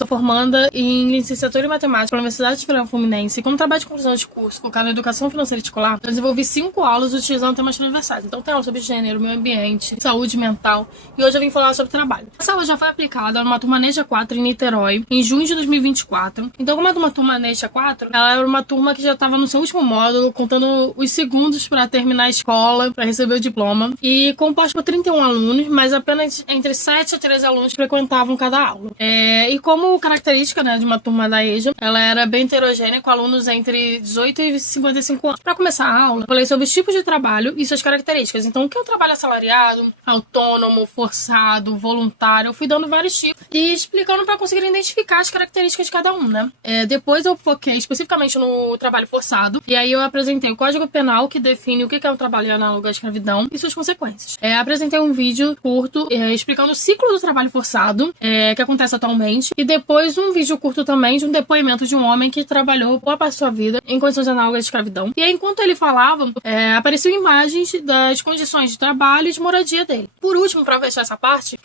Sou formanda em licenciatura em matemática pela Universidade Federal Fluminense. E como trabalho de conclusão de curso focado na educação financeira escolar, eu desenvolvi 5 aulas utilizando temas transversais. Então tem aula sobre gênero, meio ambiente, saúde mental, e hoje eu vim falar sobre trabalho. Essa aula já foi aplicada numa turma NEJA 4 em Niterói, em junho de 2024. Então, como é uma turma NEJA 4, ela era uma turma que já estava no seu último módulo, contando os segundos para terminar a escola, para receber o diploma, e composta por 31 alunos, mas apenas entre 7 a 13 alunos frequentavam cada aula. E como característica, né, de uma turma da EJA, ela era bem heterogênea, com alunos entre 18 e 55 anos. Para começar a aula, eu falei sobre os tipos de trabalho e suas características. Então, o que é o trabalho assalariado, autônomo, forçado, voluntário? Eu fui dando vários tipos e explicando para conseguir identificar as características de cada um, né? Depois eu foquei especificamente no trabalho forçado, e aí eu apresentei o Código Penal, que define o que é um trabalho análogo à escravidão e suas consequências. Apresentei um vídeo curto explicando o ciclo do trabalho forçado, que acontece atualmente, e depois um vídeo curto também de um depoimento de um homem que trabalhou boa parte da sua vida em condições análogas à escravidão. E aí, enquanto ele falava, apareciam imagens das condições de trabalho e de moradia dele. Por último, para fechar essa parte,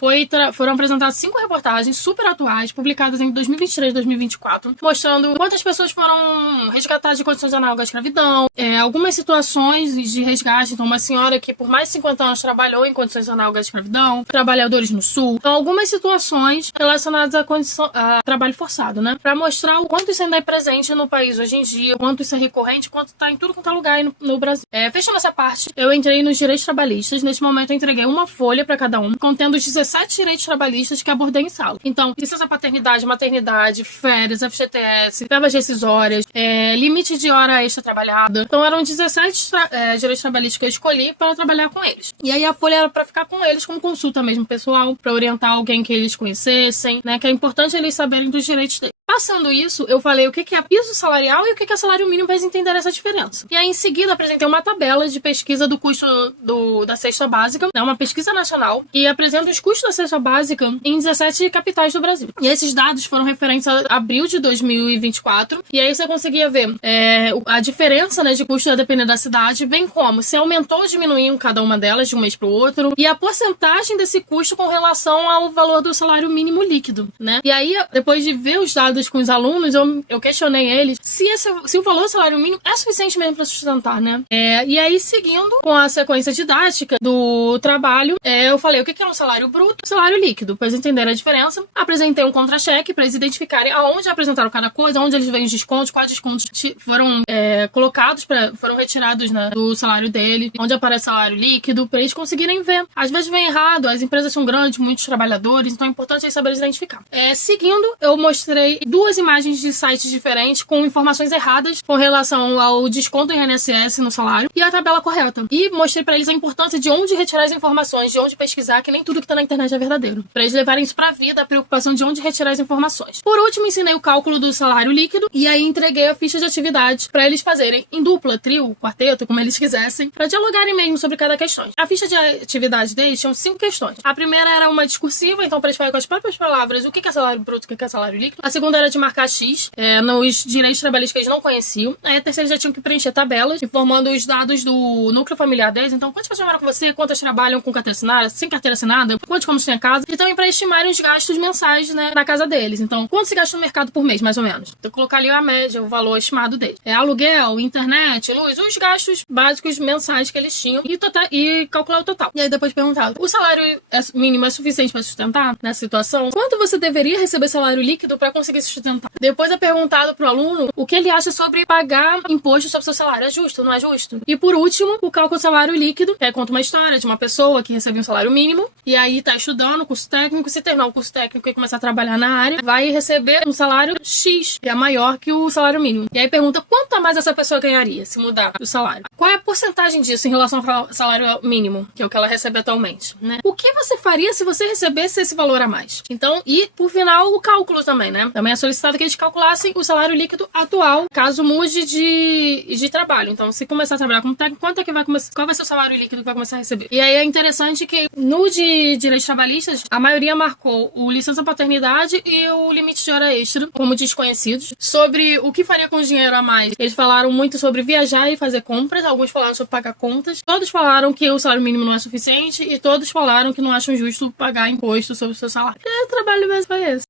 foram apresentadas 5 reportagens super atuais, publicadas em 2023 e 2024, mostrando quantas pessoas foram resgatadas de condições análogas à escravidão, algumas situações de resgate. Então, uma senhora que por mais de 50 anos trabalhou em condições análogas à escravidão, trabalhadores no Sul. Então, algumas situações relacionadas a trabalho forçado, né? Para mostrar o quanto isso ainda é presente no país hoje em dia, quanto isso é recorrente, quanto tá em tudo quanto é lugar no Brasil. Fechando essa parte, eu entrei nos direitos trabalhistas. Neste momento, eu entreguei uma folha para cada um, contendo os 17 direitos trabalhistas que abordei em sala. Então, licença paternidade, maternidade, férias, FGTS, verbas decisórias, limite de hora extra trabalhada. Então, eram 17 direitos trabalhistas que eu escolhi para trabalhar com eles. E aí, a folha era para ficar com eles como consulta mesmo pessoal, para orientar alguém que eles conhecessem, né? Que é importante eles saberem dos direitos deles. Passando isso, eu falei o que é piso salarial e o que é salário mínimo para eles entenderem essa diferença. E aí, em seguida, apresentei uma tabela de pesquisa do custo da cesta básica, né, uma pesquisa nacional, e apresenta os custos da cesta básica em 17 capitais do Brasil. E esses dados foram referentes a abril de 2024, e aí você conseguia ver a diferença, né, de custo a depender da cidade, bem como se aumentou ou diminuiu em cada uma delas de um mês para o outro, e a porcentagem desse custo com relação ao valor do salário mínimo líquido, né? E aí, depois de ver os dados com os alunos, eu questionei eles se o valor do salário mínimo é suficiente mesmo para sustentar, né? E aí, seguindo com a sequência didática do trabalho, eu falei o que é um salário bruto e salário líquido, para eles entenderem a diferença. Apresentei um contra-cheque para eles identificarem aonde apresentaram cada coisa, onde eles veem os descontos, quais descontos foram colocados, foram retirados, né, do salário dele, onde aparece salário líquido, para eles conseguirem ver. Às vezes vem errado, as empresas são grandes, muitos trabalhadores, então é importante eles saberem identificar. Seguindo, eu mostrei 2 imagens de sites diferentes com informações erradas com relação ao desconto em INSS no salário e a tabela correta. E mostrei para eles a importância de onde retirar as informações, de onde pesquisar, que nem tudo que tá na internet é verdadeiro. Para eles levarem isso pra vida, a preocupação de onde retirar as informações. Por último, ensinei o cálculo do salário líquido e aí entreguei a ficha de atividade para eles fazerem em dupla, trio, quarteto, como eles quisessem, para dialogarem mesmo sobre cada questão. A ficha de atividade deles tinha 5 questões. A primeira era uma discursiva, então para eles falarem com as próprias palavras o que é salário bruto, o que é salário líquido. A segunda era de marcar X nos direitos trabalhistas que eles não conheciam. Aí a terceira já tinham que preencher tabelas, informando os dados do núcleo familiar deles. Então, quantas pessoas moram com você, quantas trabalham com carteira assinada, sem carteira assinada, quantos como tem a casa. E também para estimarem os gastos mensais, né, na casa deles. Então, quanto se gasta no mercado por mês, mais ou menos? Então, colocar ali a média, o valor estimado deles. Aluguel, internet, luz, os gastos básicos mensais que eles tinham e calcular o total. E aí depois perguntado, o salário mínimo é suficiente para sustentar nessa situação? Quanto você deveria receber salário líquido para conseguir sustentar? Depois é perguntado pro aluno o que ele acha sobre pagar imposto sobre seu salário. É justo, não é justo? E por último, o cálculo do salário líquido, que conta uma história de uma pessoa que recebeu um salário mínimo e aí tá estudando curso técnico. Se terminar o curso técnico e começar a trabalhar na área, vai receber um salário X, que é maior que o salário mínimo. E aí pergunta quanto a mais essa pessoa ganharia se mudar o salário. Qual é a porcentagem disso em relação ao salário mínimo, que é o que ela recebe atualmente, né? O que você faria se você recebesse esse valor a mais? Então, e por final, o cálculo também, né? Também é solicitado que eles calculassem o salário líquido atual, caso mude de trabalho. Então, se começar a trabalhar como técnico, quanto é que vai começar? Qual vai ser o salário líquido que vai começar a receber? E aí é interessante que no de direitos trabalhistas, a maioria marcou o licença paternidade e o limite de hora extra como desconhecidos. Sobre o que faria com o dinheiro a mais, eles falaram muito sobre viajar e fazer compras, alguns falaram sobre pagar contas, todos falaram que o salário mínimo não é suficiente e todos falaram que não acham justo pagar imposto sobre o seu salário. E o trabalho mesmo é esse.